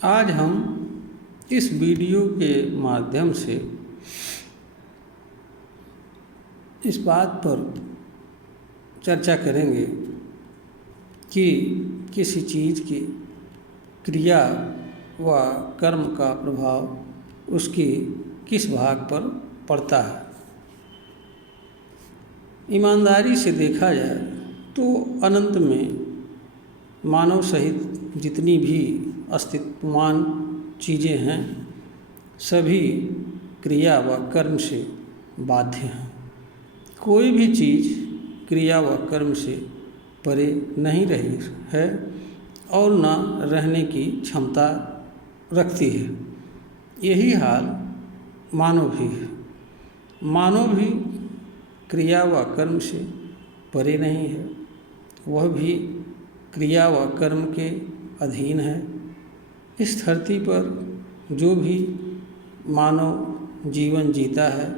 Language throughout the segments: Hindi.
आज हम इस वीडियो के माध्यम से इस बात पर चर्चा करेंगे कि किसी चीज़ की क्रिया व कर्म का प्रभाव उसके किस भाग पर पड़ता है। ईमानदारी से देखा जाए तो अनंत में मानव सहित जितनी भी अस्तित्वमान चीज़ें हैं सभी क्रिया व कर्म से बाध्य हैं। कोई भी चीज़ क्रिया व कर्म से परे नहीं रही है और न रहने की क्षमता रखती है। यही हाल मानव भी है। मानव भी क्रिया व कर्म से परे नहीं है, वह भी क्रिया व कर्म के अधीन है। इस धरती पर जो भी मानव जीवन जीता है,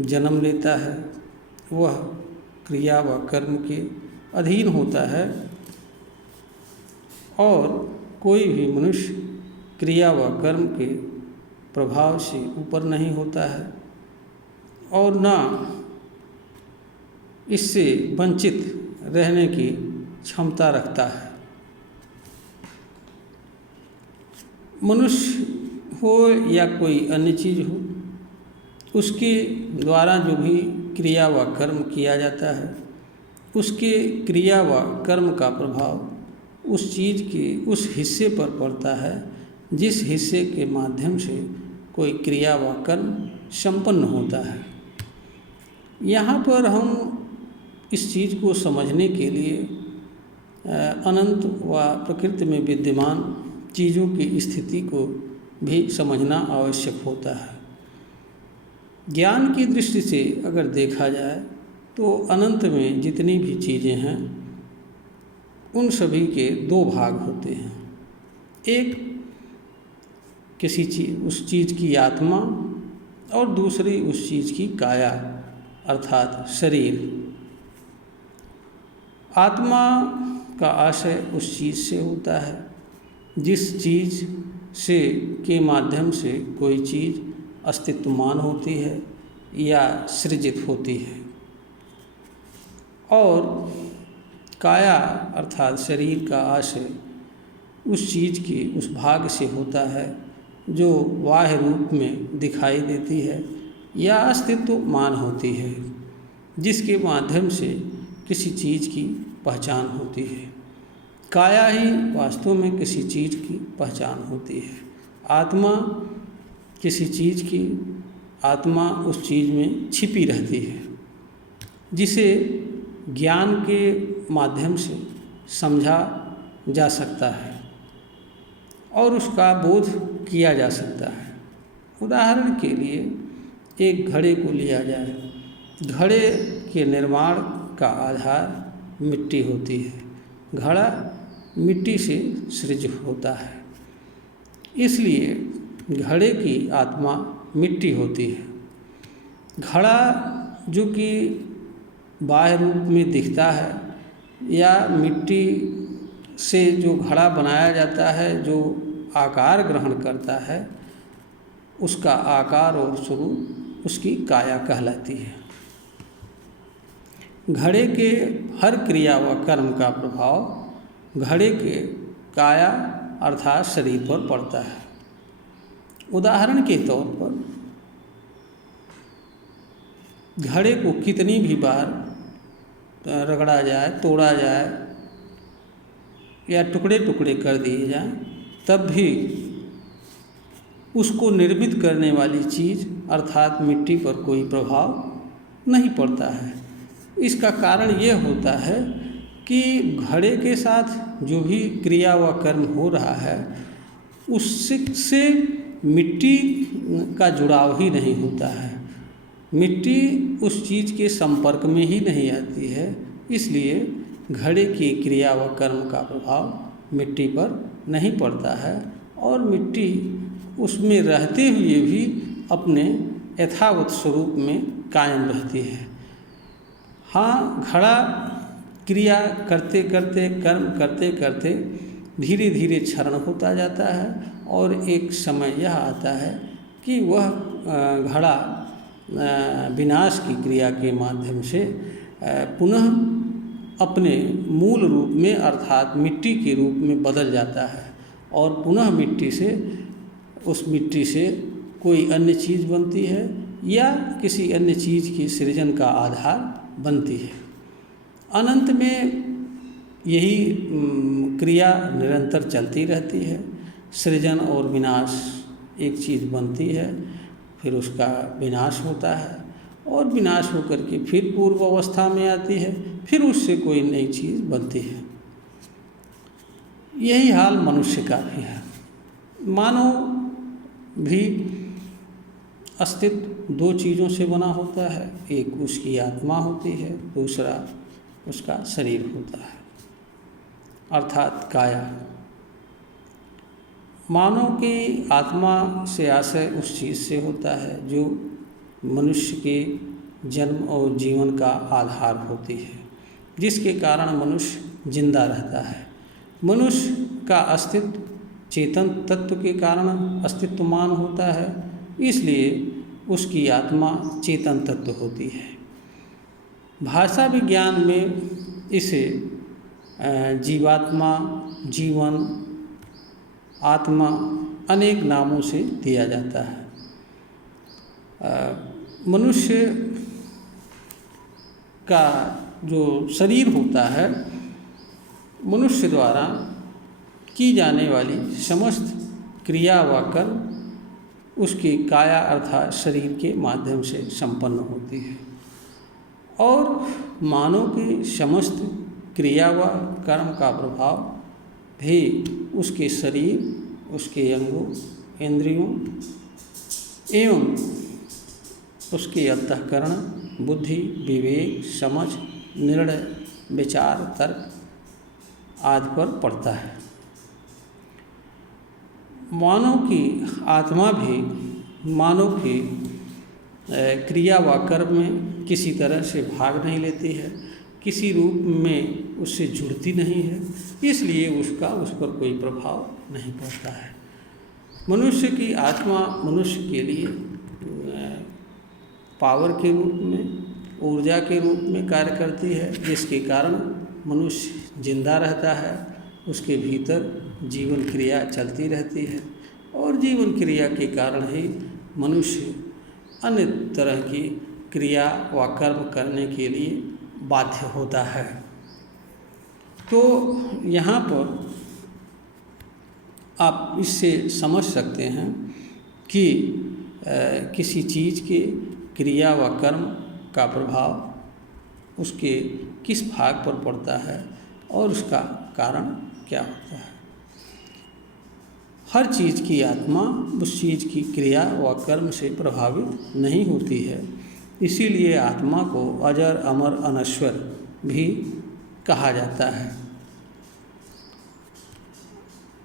जन्म लेता है, वह क्रिया व कर्म के अधीन होता है और कोई भी मनुष्य क्रिया व कर्म के प्रभाव से ऊपर नहीं होता है और न इससे वंचित रहने की क्षमता रखता है। मनुष्य हो या कोई अन्य चीज़ हो, उसके द्वारा जो भी क्रिया व कर्म किया जाता है, उसके क्रिया व कर्म का प्रभाव उस चीज़ के उस हिस्से पर पड़ता है जिस हिस्से के माध्यम से कोई क्रिया व कर्म संपन्न होता है। यहाँ पर हम इस चीज़ को समझने के लिए अनंत व प्रकृति में विद्यमान चीज़ों की स्थिति को भी समझना आवश्यक होता है। ज्ञान की दृष्टि से अगर देखा जाए तो अनंत में जितनी भी चीज़ें हैं उन सभी के दो भाग होते हैं। एक किसी चीज़ उस चीज़ की आत्मा और दूसरी उस चीज़ की काया अर्थात शरीर। आत्मा का आशय उस चीज़ से होता है जिस चीज़ से के माध्यम से कोई चीज़ अस्तित्वमान होती है या सृजित होती है, और काया अर्थात शरीर का आशय उस चीज़ के उस भाग से होता है जो बाह्य रूप में दिखाई देती है या अस्तित्वमान होती है, जिसके माध्यम से किसी चीज़ की पहचान होती है। काया ही वास्तव में किसी चीज़ की पहचान होती है। आत्मा किसी चीज़ की आत्मा उस चीज़ में छिपी रहती है, जिसे ज्ञान के माध्यम से समझा जा सकता है और उसका बोध किया जा सकता है। उदाहरण के लिए एक घड़े को लिया जाए। घड़े के निर्माण का आधार मिट्टी होती है। घड़ा मिट्टी से सृजित होता है, इसलिए घड़े की आत्मा मिट्टी होती है। घड़ा जो कि बाह्य रूप में दिखता है या मिट्टी से जो घड़ा बनाया जाता है, जो आकार ग्रहण करता है, उसका आकार और स्वरूप उसकी काया कहलाती है। घड़े के हर क्रिया व कर्म का प्रभाव घड़े के काया अर्थात शरीर पर पड़ता है। उदाहरण के तौर पर घड़े को कितनी भी बार रगड़ा जाए, तोड़ा जाए या टुकड़े टुकड़े कर दिए जाएं, तब भी उसको निर्मित करने वाली चीज़ अर्थात मिट्टी पर कोई प्रभाव नहीं पड़ता है। इसका कारण यह होता है कि घड़े के साथ जो भी क्रिया व कर्म हो रहा है उससे मिट्टी का जुड़ाव ही नहीं होता है। मिट्टी उस चीज़ के संपर्क में ही नहीं आती है, इसलिए घड़े की क्रिया व कर्म का प्रभाव मिट्टी पर नहीं पड़ता है और मिट्टी उसमें रहते हुए भी अपने यथावत स्वरूप में कायम रहती है। हाँ, घड़ा क्रिया करते करते कर्म करते करते धीरे धीरे क्षरण होता जाता है और एक समय यह आता है कि वह घड़ा विनाश की क्रिया के माध्यम से पुनः अपने मूल रूप में अर्थात मिट्टी के रूप में बदल जाता है और पुनः उस मिट्टी से कोई अन्य चीज़ बनती है या किसी अन्य चीज़ की सृजन का आधार बनती है। अनंत में यही क्रिया निरंतर चलती रहती है। सृजन और विनाश, एक चीज़ बनती है, फिर उसका विनाश होता है और विनाश होकर के फिर पूर्व अवस्था में आती है, फिर उससे कोई नई चीज़ बनती है। यही हाल मनुष्य का भी है। मानव भी अस्तित्व दो चीज़ों से बना होता है, एक उसकी आत्मा होती है, दूसरा उसका शरीर होता है अर्थात काया। मानव की आत्मा से आशय उस चीज़ से होता है जो मनुष्य के जन्म और जीवन का आधार होती है, जिसके कारण मनुष्य जिंदा रहता है। मनुष्य का अस्तित्व चेतन तत्व के कारण अस्तित्वमान होता है, इसलिए उसकी आत्मा चेतन तत्व होती है। भाषा विज्ञान में इसे जीवात्मा, जीवन, आत्मा अनेक नामों से दिया जाता है। मनुष्य का जो शरीर होता है, मनुष्य द्वारा की जाने वाली समस्त क्रिया व कर्म उसकी काया अर्थात शरीर के माध्यम से संपन्न होती है और मानव की समस्त क्रिया व कर्म का प्रभाव भी उसके शरीर, उसके अंगों, इंद्रियों एवं उसके अंतःकरण, बुद्धि, विवेक, समझ, निर्णय, विचार, तर्क आदि पर पड़ता है। मानव की आत्मा भी मानव की क्रिया व कर्म में किसी तरह से भाग नहीं लेती है, किसी रूप में उससे जुड़ती नहीं है, इसलिए उसका उस पर कोई प्रभाव नहीं पड़ता है। मनुष्य की आत्मा मनुष्य के लिए पावर के रूप में, ऊर्जा के रूप में कार्य करती है, जिसके कारण मनुष्य जिंदा रहता है। उसके भीतर जीवन क्रिया चलती रहती है और जीवन क्रिया के कारण ही मनुष्य अन्य तरह की क्रिया व कर्म करने के लिए बाध्य होता है। तो यहाँ पर आप इससे समझ सकते हैं कि किसी चीज़ के क्रिया व कर्म का प्रभाव उसके किस भाग पर पड़ता है और उसका कारण क्या होता है। हर चीज़ की आत्मा उस चीज़ की क्रिया व कर्म से प्रभावित नहीं होती है, इसीलिए आत्मा को अजर, अमर, अनश्वर भी कहा जाता है।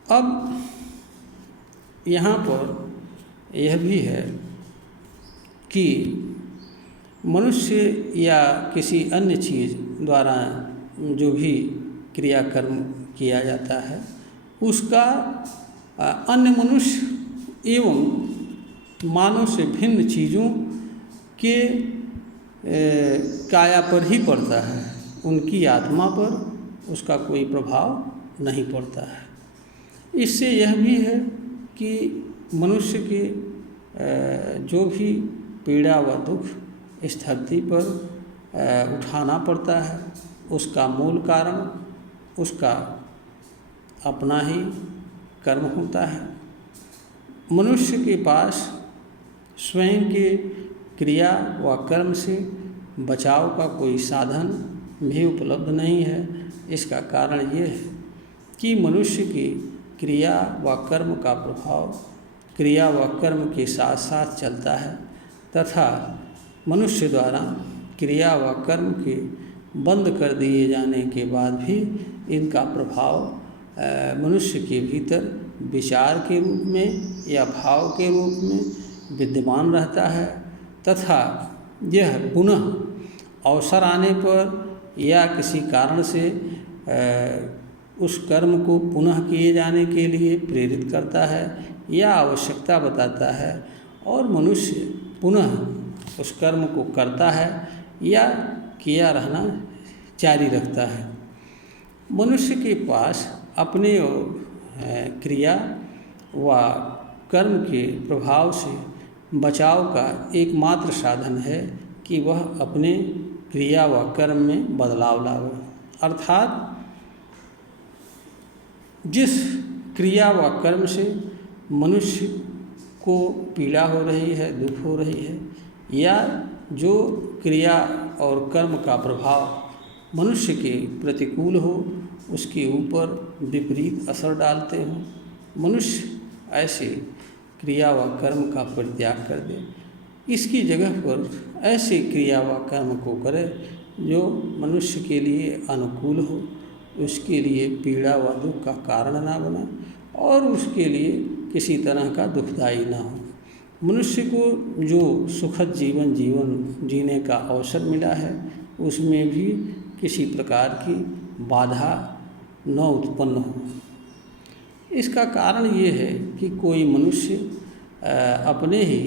अब यहाँ पर यह भी है कि मनुष्य या किसी अन्य चीज़ द्वारा जो भी क्रियाकर्म किया जाता है उसका अन्य मनुष्य एवं मानव से भिन्न चीज़ों के काया पर ही पड़ता है, उनकी आत्मा पर उसका कोई प्रभाव नहीं पड़ता है। इससे यह भी है कि मनुष्य के जो भी पीड़ा व दुख इस धरती पर उठाना पड़ता है, उसका मूल कारण उसका अपना ही कर्म होता है। मनुष्य के पास स्वयं के क्रिया व कर्म से बचाव का कोई साधन भी उपलब्ध नहीं है। इसका कारण ये है कि मनुष्य की क्रिया व कर्म का प्रभाव क्रिया व कर्म के साथ साथ चलता है तथा मनुष्य द्वारा क्रिया व कर्म के बंद कर दिए जाने के बाद भी इनका प्रभाव मनुष्य के भीतर विचार के रूप में या भाव के रूप में विद्यमान रहता है तथा यह पुनः अवसर आने पर या किसी कारण से उस कर्म को पुनः किए जाने के लिए प्रेरित करता है या आवश्यकता बताता है, और मनुष्य पुनः उस कर्म को करता है या किया रहना जारी रखता है। मनुष्य के पास अपने क्रिया व कर्म के प्रभाव से बचाव का एकमात्र साधन है कि वह अपने क्रिया व कर्म में बदलाव लावे, अर्थात जिस क्रिया व कर्म से मनुष्य को पीड़ा हो रही है, दुख हो रही है, या जो क्रिया और कर्म का प्रभाव मनुष्य के प्रतिकूल हो, उसके ऊपर विपरीत असर डालते हों, मनुष्य ऐसे क्रिया व कर्म का परित्याग कर दे। इसकी जगह पर ऐसे क्रिया व कर्म को करे जो मनुष्य के लिए अनुकूल हो, उसके लिए पीड़ा व दुख का कारण ना बना और उसके लिए किसी तरह का दुखदायी ना हो। मनुष्य को जो सुखद जीवन जीने का अवसर मिला है, उसमें भी किसी प्रकार की बाधा न उत्पन्न हो। इसका कारण ये है कि कोई मनुष्य अपने ही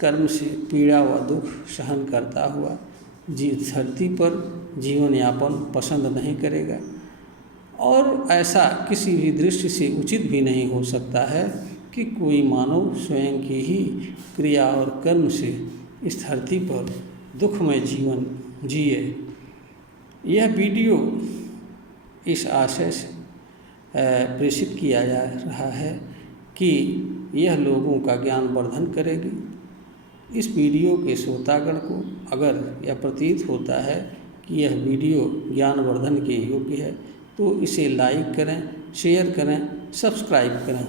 कर्म से पीड़ा व दुख सहन करता हुआ धरती पर जीवन यापन पसंद नहीं करेगा, और ऐसा किसी भी दृष्टि से उचित भी नहीं हो सकता है कि कोई मानव स्वयं की ही क्रिया और कर्म से इस धरती पर दुखमय जीवन जिए। यह वीडियो इस आशय से प्रेषित किया जा रहा है कि यह लोगों का ज्ञान वर्धन करेगी। इस वीडियो के श्रोतागण को अगर यह प्रतीत होता है कि यह वीडियो ज्ञानवर्धन के योग्य है तो इसे लाइक करें, शेयर करें, सब्सक्राइब करें।